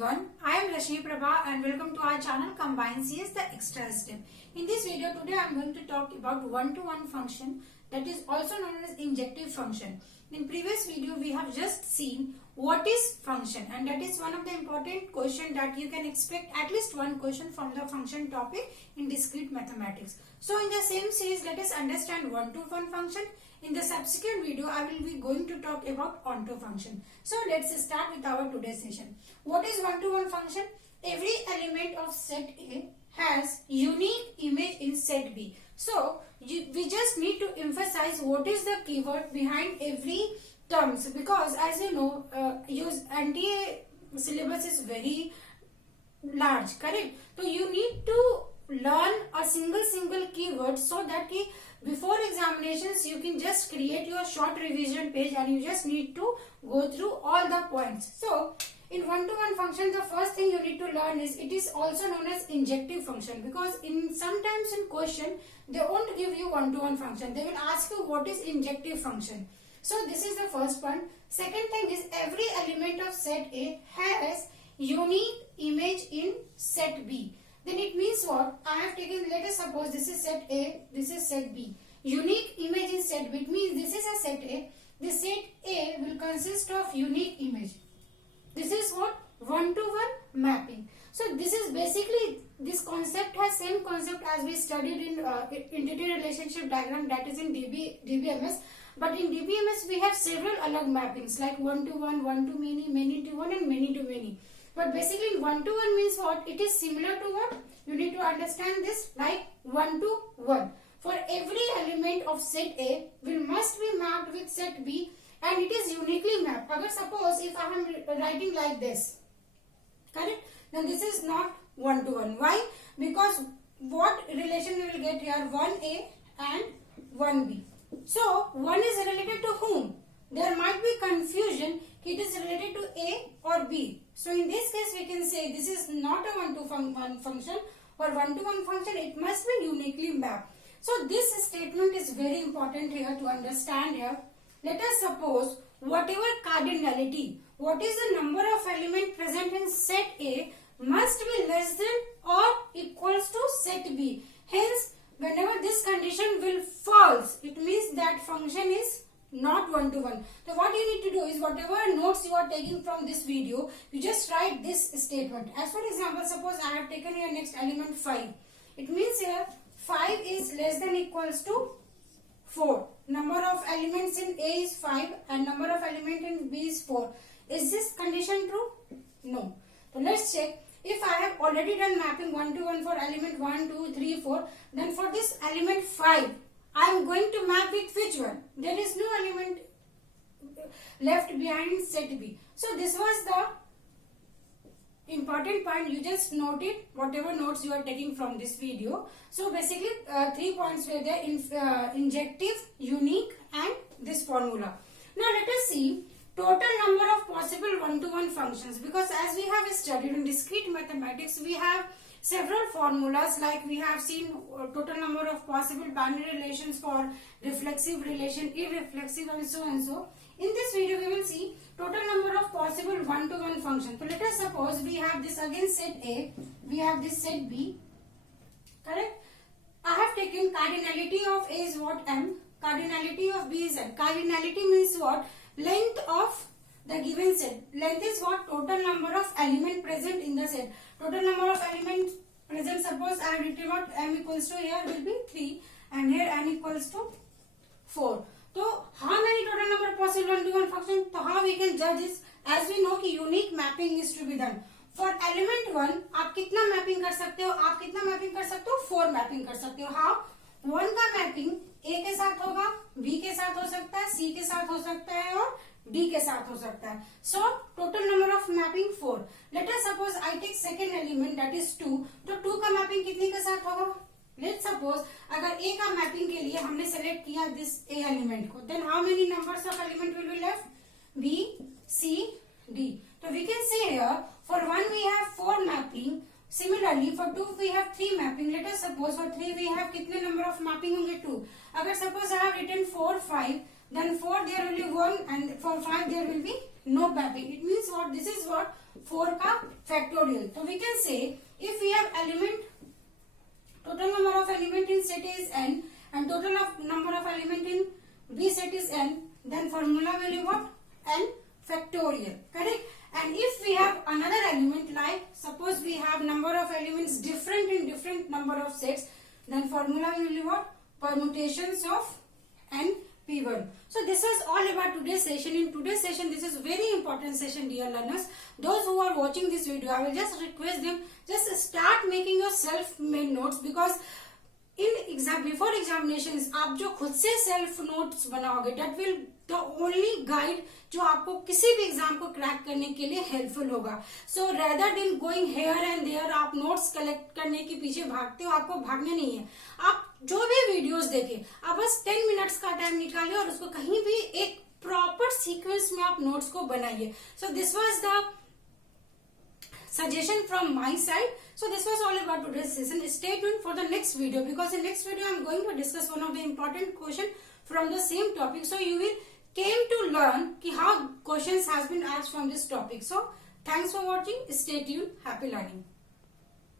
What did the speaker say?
everyone, I am Rashmi Prabha and welcome to our channel Combine CS the Extra Step. In this video today I am going to talk about one-to-one function, that is also known as injective function. In previous video we have just seen what is function, and that is one of the important question that you can expect at least one question from the function topic in discrete mathematics. So in the same series let us understand one-to-one function. In the subsequent video, I will be going to talk about onto function. So let's start with our today's session. What is one-to-one function? Every element of set A has unique image in set B. So we just need to emphasize what is the keyword behind every terms, because as you know, use NTA syllabus is very large, correct? So you need to learn a single keyword so that before examinations you can just create your short revision page and you just need to go through all the points. So in one-to-one function, the first thing you need to learn is it is also known as injective function, because sometimes in question they won't give you one-to-one function, they will ask you what is injective function. So this is the first point. Second thing is every element of set A has unique image in set B. Then it means what? I have taken, let us suppose this is set A, this is set B. Unique image in set B, it means this is a set A. This set A will consist of unique image. This is what? One-to-one mapping. So this is basically, this concept has same concept as we studied in entity relationship diagram, that is in DBMS. But in DBMS we have several alag mappings like one-to-one, one-to-many, many-to-one and many-to-many. But basically one-to-one means what? It is similar to what? You need to understand this like one-to-one. For every element of set A must be mapped with set B, and it is uniquely mapped. Agar suppose if I am writing like this, correct? Then this is not one-to-one. Why? Because what relation we will get here? 1A and 1B. So 1 is related to whom? There might be confusion. It is related to A or B. So in this case we can say this is not a one-to-one function or one-to-one function. It must be uniquely mapped. So this statement is very important here to understand here. Let us suppose whatever cardinality, what is the number of element present in set A must be less than or equals to set B. Hence whenever this condition will false, it means that function is not one-to-one. So what you need to do is whatever notes you are taking from this video, you just write this statement. As for example, suppose I have taken here next element 5. It means here 5 is less than equals to 4. Number of elements in A is 5 and number of elements in B is 4. Is this condition true? No. So let's check. If I have already done mapping one-to-one for element 1, 2, 3, 4, then for this element 5, I am going to map with which one? There is no element left behind set B. So this was the important point. You just note it, whatever notes you are taking from this video. So basically 3 points were there: injective, unique and this formula. Now let us see total number of possible one-to-one functions, because as we have studied in discrete mathematics, we have several formulas, like we have seen total number of possible binary relations for reflexive relation, irreflexive and so and so. In this video we will see total number of possible one-to-one functions. So let us suppose we have this again set A, we have this set B, correct? I have taken cardinality of A is what? M. Cardinality of B is N. Cardinality means what? Length of the given set. Length is what? Total number of elements present in the set. Total number of elements present, suppose I have written what? M equals to, here will be 3 and here N equals to 4. So how many total number possible one-to-one function? So how we can judge this? As we know कि unique mapping is to be done. For element 1 आप कितना mapping कर सकते हो? आप कितना mapping कर सकते हो? 4 mapping कर सकते हो. How? 1 का mapping A के साथ होगा, B के साथ हो सकता है, C के साथ हो सकता है और D के साथ हो सकता है. So total number of mapping 4. Let us suppose I take second element, that is 2. तो 2 का mapping कितने के साथ होगा? Let's suppose अगर A का mapping के लिए हमने select किया this A element को, then how many numbers of element will be left? B, C, D. So we can say here for 1 we have 4 mapping. Similarly for 2 we have 3 mapping. Let us suppose for 3 we have कितने number of mapping होंगे? 2. अगर suppose I have written 4, 5, then 4 there will be 1 and for 5 there will be no mapping. It means what? This is what? 4 का factorial. तो we can say if we have element, total number of element in set is n and total number of element in B set is n, then formula will be what? N factorial, correct? And if we have another element, like suppose we have number of elements different in different number of sets, then formula will be what? Permutations of n p1. So this was all about today's session. In today's session, this is very important session, dear learners. Those who are watching this video, I will just request them, just start making your self-made notes, because in exam, before examinations, आप जो खुद से self notes बनाओगे, that will the only guide जो आपको किसी भी exam को क्रैक करने के लिए हेल्पफुल होगा. So rather than going here and there आप नोट्स कलेक्ट करने के पीछे भागते हो, आपको भागना नहीं है. आप जो भी वीडियोस देखें, आप बस 10 मिनट्स का टाइम निकालिए और उसको कहीं भी एक प्रॉपर सीक्वेंस में आप नोट्स को बनाइए. So this was the suggestion from my side. So this was all about today's session. Stay tuned for the next video, because in next video I am going to discuss one of the important question from the same topic. So you will came to learn ki how questions has been asked from this topic. So thanks for watching. Stay tuned. Happy learning.